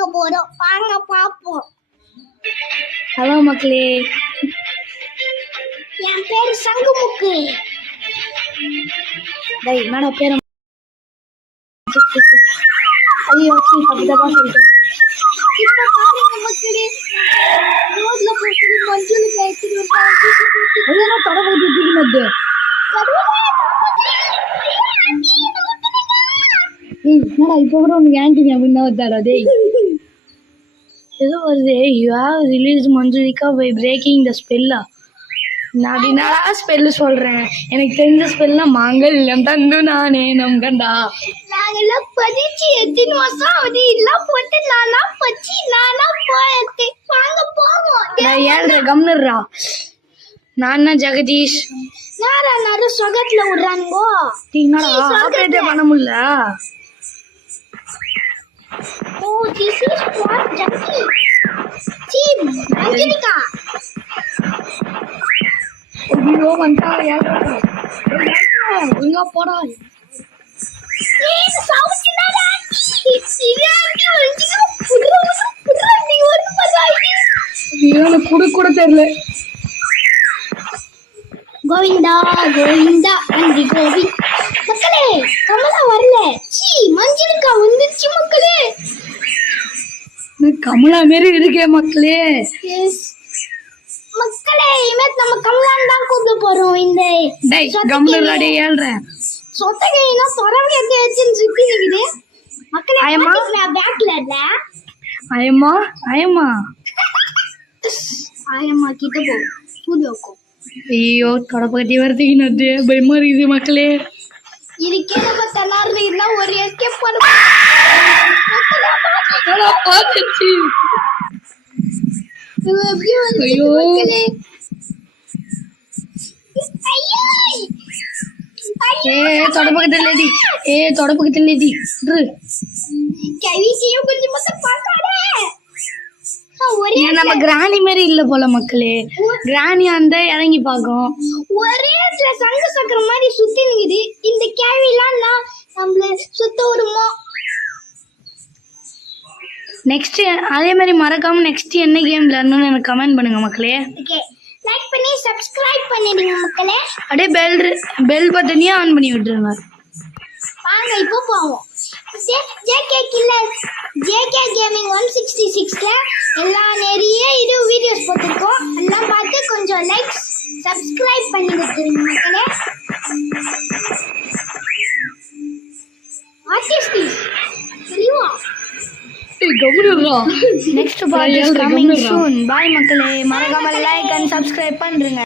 பார்க்க போறோம். வாங்க பாப்போம். ஹலோ மக்களே, என் பேரு சங்குமுக்கு. டேய் என்னடா பேரு? ஐயோ அப்படிதான் சொல்லிட்டேன். இப்ப பாருங்க மக்களே, ரோட்ல போட்டு மஞ்சள் கேட்டு அதெல்லாம் தடை போட்டு என்னடா இப்போ கூட உனக்கு ஆன்டினி அப்படின்னா வந்தாடா டேய். ஏதோ வருது. You have release Manjulika by breaking the ஸ்பெல்லா. நான் அப்படின்னாடா ஸ்பெல்லு சொல்றேன். எனக்கு தெரிஞ்ச ஸ்பெல்ல மாங்கல்யம் தந்து நானே நம் கண்டா. நாங்கெல்லாம் பதிச்சு எத்தனை வருஷம் ஆகுது. எல்லாம் போட்டு நானா பச்சி நானா போயிட்டு வாங்க போவோம். ஏழ்ற கம்னுறா. நான் தான் ஜெகதீஷ். யாரா சொகத்துல விடுறானுங்கோ. என்னடா ஆப்ரேட்டே பண்ண முடியல. Oh, this is what Jackie. Team Angelica. ஐயோ வந்தா ஏழ்ற ஒழுங்கா போடா. ஏய் சவுச்சுனாடா. இதாங்க வந்து புடுற நீ வந்து பசாயி. இவன கூட தெரியல. கோவிந்தா கோவிந்தா அண்டி கோவி. மக்களே கமலா வரல. சீ மஞ்சளுக்கா வந்துச்சு மக்களே. கமலா மாரி இருக்கே மக்களே. எஸ் மக்களே, இனிமே நம்ம கமலான் தான் கூப்பிட போறோம். இந்த டேய் கமலா டேய் ஏழ்ற சொத்தகைனா தொடர்ந்து எடுத்து வச்சுன்னு சுத்தி நிக்குது. மக்களே ஐயம்மா பேக்ல இல்ல. ஐயம்மா கிட்ட போ ஸ்டூடியோக்கு. ஐயோ தொடப்பகத்தி வருதுக்கு நட்டு பயமா இருக்குது மக்களே. இதுக்கே நம்ம தன்னார்ல இருந்தா ஒரு எஸ்கேப் பண்ணுவோம். பாத்துச்சு. ஐயோ தொடப்பகத்துல கொஞ்சம் மட்டும் பார்க்காதே. நம்ம கிராணி மாதிரி இல்ல போல மக்களே. கிராணி அந்த இறங்கி பாக்கும். ஒரே இடத்துல சங்கு சக்கர மாதிரி சுத்தி நிக்குது. இந்த கேள்விலாம் நம்மள சுத்த விடுமோ? நெக்ஸ்ட் அதே மாதிரி மறக்காம நெக்ஸ்ட் என்ன கேம் விளையாடணும்னு எனக்கு கமெண்ட் பண்ணுங்க மக்களே. லைக் பண்ணி சப்ஸ்கிரைப் பண்ணிடுங்க மக்களே. அப்படியே பெல் பட்டனையும் ஆன் பண்ணி விட்டுருங்க. வாங்க இப்போ போவோம். ஜேகே கேமிங் 166ல எல்லாம் நிறைய வீடியோஸ் போட்டிருக்கோம். எல்லாம் பார்த்து கொஞ்சம் லைக்ஸ் சப்ஸ்கிரைப் பண்ணி விட்டுருங்க மக்களே. What is this? தெரியுமா? Next part is coming soon. Bye மக்களே, மறக்காம லைக் அண்ட் சப்ஸ்கிரைப் பண்றீங்க.